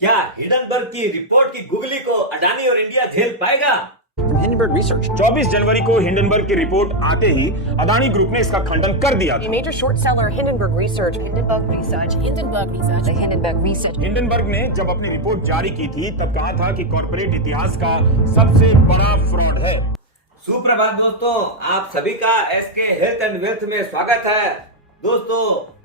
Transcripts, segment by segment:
क्या हिडनबर्ग की रिपोर्ट की गुगली को अडानी और इंडिया झेल पाएगा? Hindenburg Research. 24 जनवरी को हिंडनबर्ग की रिपोर्ट आते ही अदानी ग्रुप ने इसका खंडन कर दिया A था। major short seller, Hindenburg Research. Hindenburg Research. Hindenburg Research. The Hindenburg Research. Hindenburg ने जब अपनी रिपोर्ट जारी की थी तब कहा था कि कॉर्पोरेट इतिहास का सबसे बड़ा फ्रॉड है। सुप्रभात दोस्तों, आप सभी का एसके हेल्थ एंड वेल्थ में स्वागत है। दोस्तों,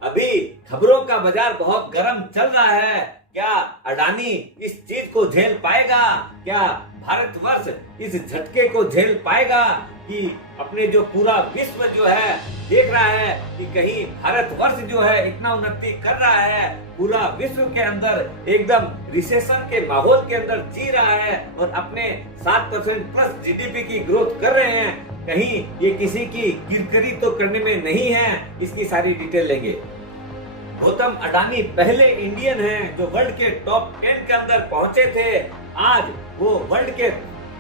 अभी खबरों का बाजार बहुत गर्म चल रहा है। क्या अडानी इस चीज को झेल पाएगा? क्या भारतवर्ष इस झटके को झेल पाएगा कि अपने जो पूरा विश्व जो है देख रहा है कि कहीं भारतवर्ष जो है इतना उन्नति कर रहा है, पूरा विश्व के अंदर एकदम रिसेशन के माहौल के अंदर जी रहा है और अपने 7% प्लस जीडीपी की ग्रोथ कर रहे हैं। कहीं ये किसी की किरकिरी तो करने में नहीं है। इसकी सारी डिटेल लेंगे। गौतम अडानी पहले इंडियन हैं जो वर्ल्ड के टॉप 10 के अंदर पहुंचे थे। आज वो वर्ल्ड के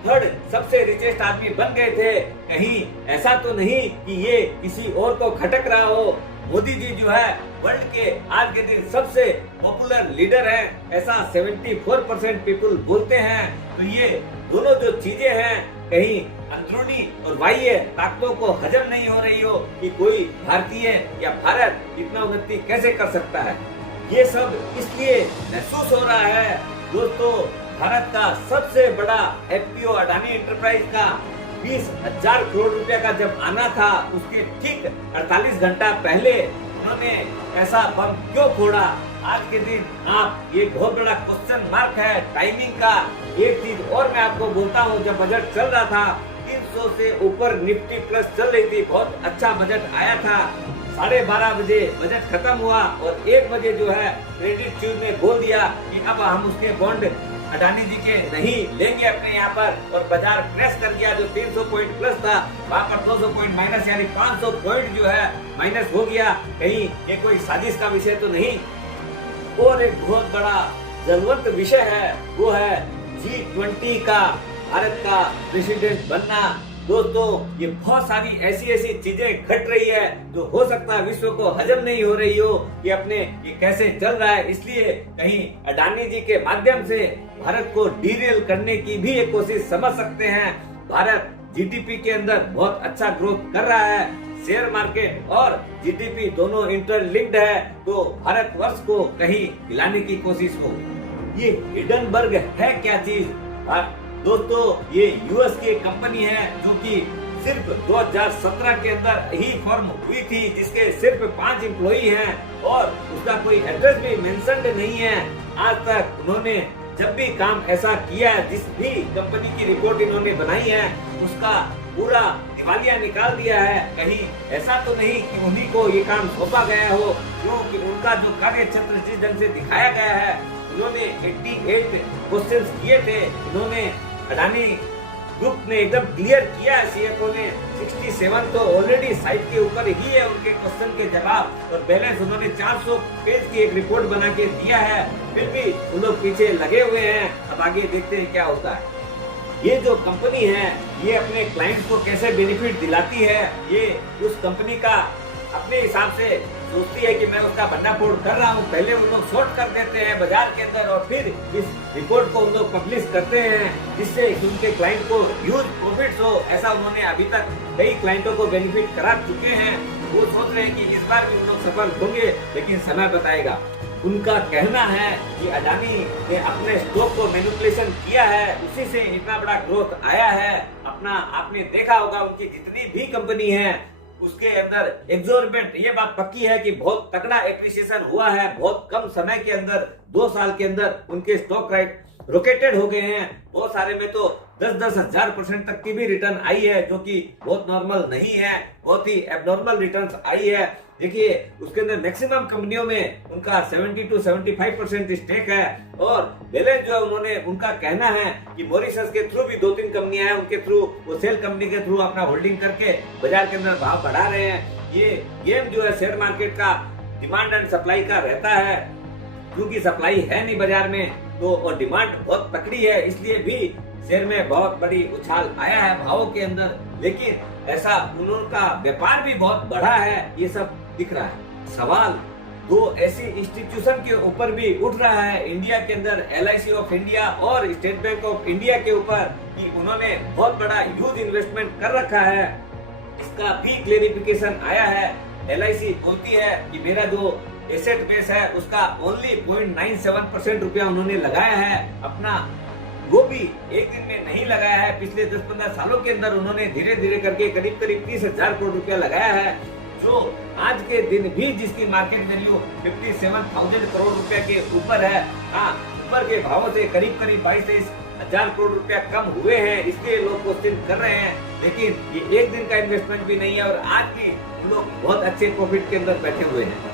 थर्ड सबसे रिचेस्ट आदमी बन गए थे। कहीं ऐसा तो नहीं कि ये किसी और को खटक रहा हो। मोदी जी जो है वर्ल्ड के आज के दिन सबसे पॉपुलर लीडर हैं, ऐसा 74% पीपल बोलते हैं। तो ये दोनों जो चीजें हैं, कहीं अंदरूनी और बाह्य ताकतों को हजम नहीं हो रही हो कि कोई भारतीय या भारत इतना उन्नति कैसे कर सकता है। ये सब इसलिए महसूस हो रहा है। दोस्तों, भारत का सबसे बड़ा एफपीओ अडानी एंटरप्राइज का 20,000 करोड़ रुपया का जब आना था, उसके ठीक 48 घंटा पहले उन्होंने ऐसा बम क्यों फोड़ा? आज के दिन आप ये बहुत बड़ा क्वेश्चन मार्क है टाइमिंग का। एक चीज और मैं आपको बोलता हूँ, जब बजट चल रहा था 300 से ऊपर निफ्टी प्लस चल रही थी, बहुत अच्छा बजट आया था। 12:30 बजे बजट खत्म हुआ और 1 बजे जो है क्रेडिट चीफ ने बोल दिया कि अब हम उसके बॉन्ड अडानी जी के नहीं लेंगे अपने यहाँ पर, और बाजार क्रैश कर गया। जो 300 पॉइंट प्लस था वहाँ पर 200 पॉइंट माइनस, यानी 500 पॉइंट जो है माइनस हो गया। कहीं ये कोई साजिश का विषय तो नहीं। और एक बहुत बड़ा जरूरत विषय है, वो है G20 का भारत का प्रेसिडेंट बनना। दोस्तों, ये बहुत सारी ऐसी चीजें घट रही है जो हो सकता है विश्व को हजम नहीं हो रही हो कि अपने ये कैसे चल रहा है। इसलिए कहीं अडानी जी के माध्यम से भारत को डीरेल करने की भी एक कोशिश समझ सकते हैं। भारत जीडीपी के अंदर बहुत अच्छा ग्रोथ कर रहा है। शेयर मार्केट और जीडीपी दोनों इंटरलिंक्ड है, तो भारतवर्ष को कहीं हिलाने की कोशिश हो। ये हिडनबर्ग है क्या चीज? दोस्तों, ये यूएस की एक कंपनी है जो कि सिर्फ 2017 के अंदर ही फॉर्म हुई थी, जिसके सिर्फ 5 एम्प्लॉई हैं और उसका कोई एड्रेस भी मेंशन्ड नहीं है। आज तक उन्होंने जब भी काम ऐसा किया है, जिस भी कंपनी की रिपोर्ट इन्होंने बनाई है, उसका पूरा दिवालिया निकाल दिया है। कहीं ऐसा तो नहीं कि उन्हीं को ये काम सौंपा गया हो, क्योंकि उनका जो कार्य क्षेत्र जिस ढंग से दिखाया गया है, उन्होंने 88 क्वेश्चंस किए थे। उन्होंने अडानी ग्रुप ने एकदम क्लियर किया है, सीएफओ ने 67 तो ऑलरेडी साइट के ऊपर ही है उनके क्वेश्चन के जवाब, और बैलेंस उन्होंने 400 पेज की एक रिपोर्ट बना के दिया है। फिर भी उन लोग पीछे लगे हुए हैं। अब आगे देखते हैं क्या होता है। ये जो कंपनी है, ये अपने क्लाइंट्स को कैसे बेनिफिट दिलाती है, ये उस कंपनी का अपने हिसाब से सोचती है कि मैं उसका भंडाफोड़ कर रहा हूँ। पहले उन लोग शॉर्ट कर देते हैं बाजार के अंदर और फिर इस रिपोर्ट को उन लोग पब्लिश करते हैं, जिससे उनके क्लाइंट को ह्यूज प्रॉफिट्स हो। ऐसा उन्होंने अभी तक कई क्लाइंटों को बेनिफिट करा चुके हैं। वो सोच रहे हैं कि इस बार भी उन लोग सफल होंगे, लेकिन समय बताएगा। उनका कहना है कि अडानी ने अपने स्टॉक को मैनिपुलेशन किया है, उसी से इतना बड़ा ग्रोथ आया है। अपना आपने देखा होगा उनकी जितनी भी कंपनी है उसके अंदर एग्जॉर्बिएंट, ये बात पक्की है कि बहुत तगड़ा एप्रिसिएशन हुआ है। बहुत कम समय के अंदर 2 साल के अंदर उनके स्टॉक प्राइस रॉकेटेड हो गए हैं। बहुत सारे में तो 10-10 हजार% तक की भी रिटर्न आई है, जो कि बहुत नॉर्मल नहीं है, बहुत ही एबनॉर्मल रिटर्न्स आई है। देखिए, उसके अंदर मैक्सिमम कंपनियों में उनका 70 to 75% स्टेक है। और बैलेंस जो है उन्होंने, उनका कहना है कि मॉरिशस के थ्रू भी 2-3 कंपनियां हैं, उनके थ्रू वो सेल कंपनी के थ्रू अपना होल्डिंग करके बाजार के अंदर भाव बढ़ा रहे हैं। ये गेम जो है शेयर मार्केट का डिमांड एंड सप्लाई का रहता है, क्योंकि सप्लाई है नहीं बाजार में, तो और डिमांड बहुत तकड़ी है, इसलिए भी शेयर में बहुत बड़ी उछाल आया है भावों के अंदर। लेकिन ऐसा उनका व्यापार भी बहुत बढ़ा है, ये सब दिख रहा है। सवाल दो ऐसी इंस्टीट्यूशन के ऊपर भी उठ रहा है इंडिया के अंदर, LIC ऑफ इंडिया और स्टेट बैंक ऑफ इंडिया के ऊपर, कि उन्होंने बहुत बड़ा ह्यूज इन्वेस्टमेंट कर रखा है। इसका भी क्लेरिफिकेशन आया है। LIC बोलती है कि मेरा जो एसेट बेस है उसका ओनली 0.97% रुपया उन्होंने लगाया है अपना, वो भी एक दिन में नहीं लगाया है। पिछले 10-15 सालों के अंदर उन्होंने धीरे धीरे करके करीब 30,000 करोड़ रुपया लगाया है, जो आज के दिन भी जिसकी मार्केट वैल्यू 57,000 करोड़ रुपया के ऊपर है। हाँ, ऊपर के भावों से करीब 22,000 करोड़ रुपया कम हुए हैं, इसलिए लोग क्वेश्चन कर रहे हैं। लेकिन ये एक दिन का इन्वेस्टमेंट भी नहीं है और आज भी लोग बहुत अच्छे प्रॉफिट के अंदर बैठे हुए हैं।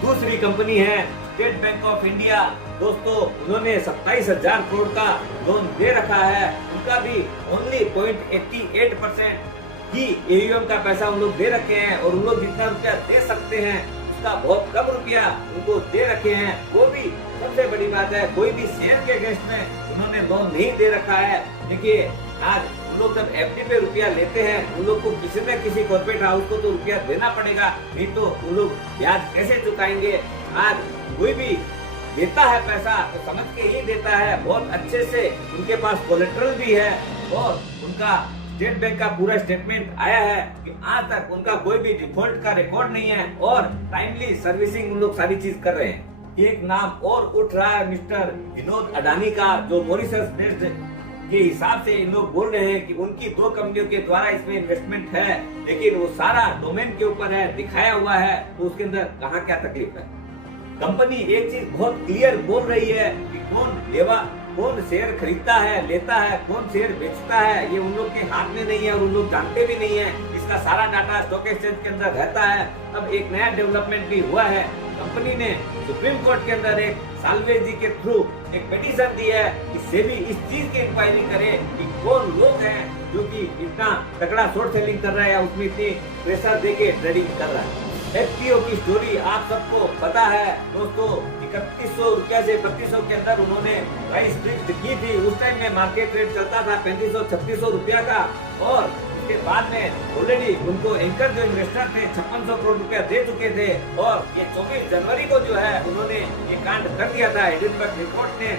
दूसरी कंपनी है स्टेट बैंक ऑफ इंडिया। दोस्तों, उन्होंने 27,000 करोड़ का लोन दे रखा है। उनका भी ओनली 0.88% ही AUM का पैसा उन लोग दे रखे हैं और उन लोग जितना रुपया दे सकते हैं उसका बहुत कम रुपया उनको दे रखे हैं। वो भी सबसे बड़ी बात है, कोई भी शेयर के अगेंस्ट में उन्होंने लोन नहीं दे रखा है। देखिए, आज उन लोग जब FD पे रुपया लेते हैं, उन लोग को किसी न किसी कॉर्पोरेट हाउस को तो रुपया देना पड़ेगा, नहीं तो उन लोग ब्याज कैसे चुकाएंगे। आज कोई भी देता है पैसा तो समझ के ही देता है, बहुत अच्छे से उनके पास कोलेट्रल भी है और उनका स्टेट बैंक का पूरा स्टेटमेंट आया है कि आज तक उनका कोई भी डिफॉल्ट का रिकॉर्ड नहीं है और टाइमली सर्विसिंग उन लोग सारी चीज कर रहे हैं। एक नाम और उठ रहा है मिस्टर विनोद अडानी का, जो मॉरिशस बेस्ड के हिसाब से इन लोग बोल रहे हैं कि उनकी 2 कंपनियों के द्वारा इसमें इन्वेस्टमेंट है, लेकिन वो सारा डोमेन के ऊपर है, दिखाया हुआ है, तो उसके अंदर कहाँ क्या तकलीफ है। कंपनी एक चीज बहुत क्लियर बोल रही है कि कौन शेयर खरीदता है, लेता है, कौन शेयर बेचता है, ये उन लोग के हाथ में नहीं है और उन लोग जानते भी नहीं है। इसका सारा डाटा स्टॉक एक्सचेंज के अंदर रहता है। अब एक नया डेवलपमेंट भी हुआ है, कंपनी ने सुप्रीम कोर्ट के अंदर एक साल्वे जी के थ्रू एक पिटीशन दी है कि सेबी इस चीज की इंक्वायरी करे कि कौन लोग हैं जो कि इतना तगड़ा शॉर्ट सेलिंग कर रहा है, उसमें इतनी प्रेशर देके ट्रेडिंग कर रहा है। FPO की स्टोरी आप सबको पता है दोस्तों, 3100 रुपया से 3200 के अंदर उन्होंने प्राइस फिक्स की थी। उस टाइम में मार्केट रेट चलता था 3500-3600 रुपया का, और उसके बाद में ऑलरेडी उनको एंकर जो इन्वेस्टर थे 5600 करोड़ रुपया दे चुके थे। और ये 24 जनवरी को जो है उन्होंने ये कांड कर दिया था एडिनबर्ग रिपोर्ट ने।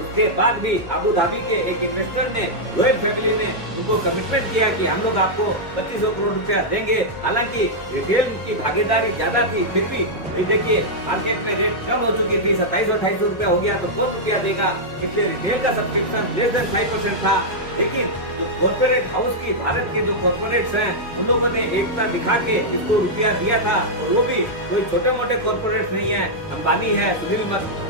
उसके बाद भी अबू धाबी के एक इन्वेस्टर ने, रॉयल फैमिली ने उनको कमिटमेंट किया कि हम लोग आपको 2500 करोड़ रुपया देंगे। हालांकि रिटेल की भागीदारी ज्यादा थी, फिर भी देखिए मार्केट में रेट कम हो चुकी थी, 2700-2800 रुपया हो गया तो बहुत रुपया देगा, इसलिए रिटेल का सब्सक्रिप्शन लेस देन 5% था। लेकिन कॉर्पोरेट हाउस की भारत के जो कॉर्पोरेट्स हैं उन लोगों ने एकता दिखा के इसको रुपया दिया था, और वो भी कोई छोटे मोटे कॉर्पोरेट्स नहीं है, अंबानी है, सुनील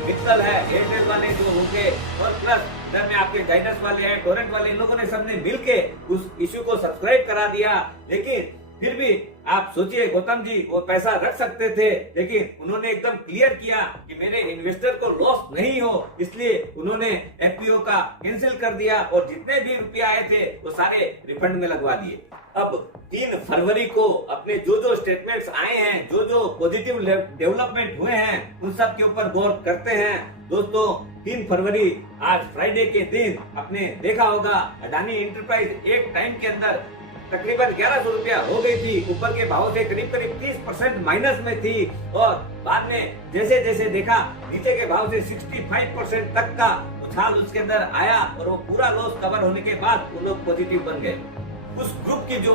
मित्तल है, एयरटेल वाले जो होंगे, और प्लस इधर में आपके जाइडस वाले हैं, टोरेंट वाले, इन लोगों ने सबने मिलके उस इश्यू को सब्सक्राइब करा दिया। लेकिन फिर भी आप सोचिए, गौतम जी वो पैसा रख सकते थे, लेकिन उन्होंने एकदम क्लियर किया कि मेरे इन्वेस्टर को लॉस नहीं हो, इसलिए उन्होंने FPO का कैंसिल कर दिया और जितने भी रुपया आए थे वो सारे रिफंड में लगवा दिए। अब 3 फरवरी को अपने जो स्टेटमेंट्स आए हैं, जो पॉजिटिव डेवलपमेंट हुए हैं, उन सब के ऊपर गौर करते हैं। दोस्तों, 3 फरवरी आज फ्राइडे के दिन आपने देखा होगा अडानी एंटरप्राइज एक टाइम के अंदर तकरीबन 1100 रुपया हो गई थी, ऊपर के भाव से करीब 30% माइनस में थी, और बाद में जैसे जैसे देखा नीचे के भाव से 65% तक का उछाल उसके अंदर आया, और वो पूरा लॉस कवर होने के बाद वो लोग पॉजिटिव बन गए। उस ग्रुप की जो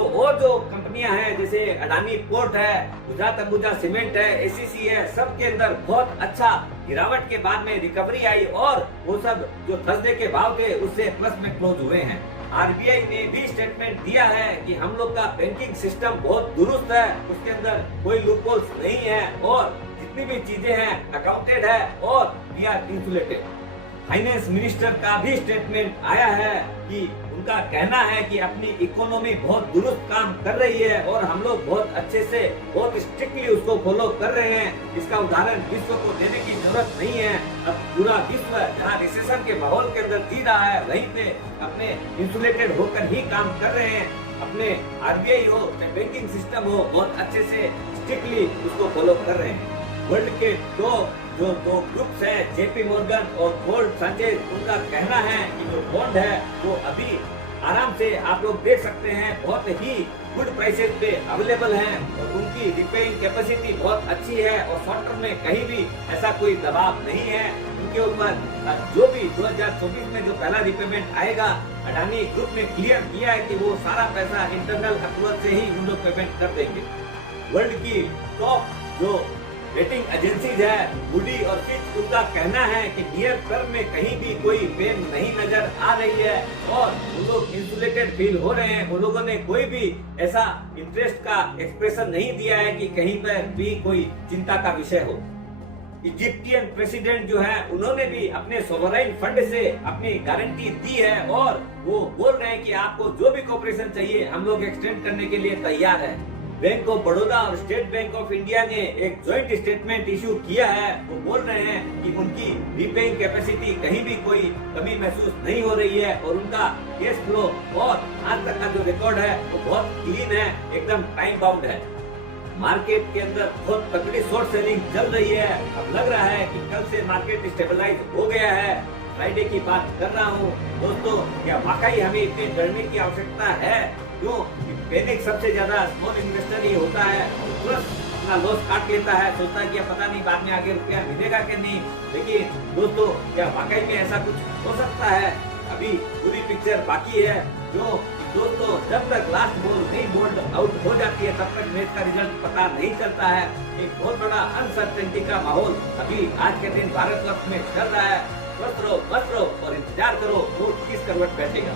कंपनियां हैं, जैसे अडानी पोर्ट है, गुजरात अंबुजा सीमेंट है, ACC है, सब के अंदर बहुत अच्छा गिरावट के बाद में रिकवरी आई, और वो सब जो थर्सडे के भाव थे उससे प्लस में क्लोज हुए हैं। RBI ने भी स्टेटमेंट दिया है कि हम लोग का बैंकिंग सिस्टम बहुत दुरुस्त है, उसके अंदर कोई लूपहोल्स नहीं है, और जितनी भी चीजें हैं अकाउंटेड है, और we are insulated. Finance minister का भी स्टेटमेंट आया है कि उनका कहना है कि अपनी इकोनॉमी बहुत दुरुस्त काम कर रही है और हम लोग बहुत अच्छे से, बहुत स्ट्रिक्टली उसको फॉलो कर रहे हैं। इसका उदाहरण विश्व को देने की जरूरत नहीं है। अब पूरा विश्व जहाँ रिसेशन के माहौल के अंदर जी रहा है, वहीं पे अपने इंसुलेटेड होकर ही काम कर रहे हैं। अपने RBI हो चाहे बैंकिंग सिस्टम हो, बहुत अच्छे से स्ट्रिक्टली उसको फॉलो कर रहे हैं। वर्ल्ड के जो दो ग्रुप्स हैं, JP मॉर्गन और गोल्ड सैचेज, उनका कहना है कि जो बॉन्ड है वो अभी आराम से आप लोग देख सकते हैं, बहुत ही गुड प्राइसेस पे अवेलेबल हैं और उनकी रिपेयरिंग कैपेसिटी बहुत अच्छी है और शॉर्ट टर्म में कहीं भी ऐसा कोई दबाव नहीं है उनके ऊपर। जो भी 2024 में जो पहला रिपेमेंट आएगा, अडानी ग्रुप ने क्लियर किया है कि वो सारा पैसा इंटरनल अप्रूवल से ही उन लोग पेमेंट कर देंगे। वर्ल्ड की टॉप जो रेटिंग एजेंसीज है, मूडी और फिच, उनका कहना है कि नियर टर्म में कहीं भी कोई पेन नहीं नजर आ रही है और उन लोग इंसुलेटेड फील हो रहे हैं। उन लोगों ने कोई भी ऐसा इंटरेस्ट का एक्सप्रेशन नहीं दिया है कि कहीं पर भी कोई चिंता का विषय हो। इजिप्टियन प्रेसिडेंट जो है, उन्होंने भी अपने सोवरेन फंड से अपनी गारंटी दी है और वो बोल रहे हैं कि आपको जो भी कोऑपरेशन चाहिए हम लोग एक्सटेंड करने के लिए तैयार है। बैंक ऑफ बड़ौदा और स्टेट बैंक ऑफ इंडिया ने एक ज्वाइंट स्टेटमेंट इशू किया है। वो बोल रहे हैं कि उनकी रीपेइंग कैपेसिटी कहीं भी कोई कमी महसूस नहीं हो रही है और उनका कैश फ्लो और आज तक का जो रिकॉर्ड है वो बहुत क्लीन है, एकदम टाइम बाउंड है। मार्केट के अंदर बहुत तगड़ी शॉर्ट सेलिंग चल रही है। अब लग रहा है कि कल से मार्केट स्टेबलाइज हो गया है। फ्राइडे की बात कर रहा हूँ दोस्तों, क्या वाकई हमें इतने डरने की आवश्यकता है? क्यों? पैनिक सबसे ज्यादा स्मॉल इन्वेस्टर ही होता है, तुरंत अपना लॉस काट लेता है, सोचता है कि पता नहीं बाद में आगे रुपया मिलेगा कि नहीं। लेकिन दोस्तों, क्या वाकई में ऐसा कुछ हो सकता है? अभी पूरी पिक्चर बाकी है। जो दोस्तों, जब तक लास्ट बॉल नहीं बोल्ड आउट हो जाती है तब तक मैच का रिजल्ट पता नहीं चलता है। एक बहुत बड़ा अनसर्टेनिटी का माहौल अभी आज के दिन भारत वर्ष में चल रहा है। मस्त रहो और इंतजार करो वो किस करवट बैठेगा।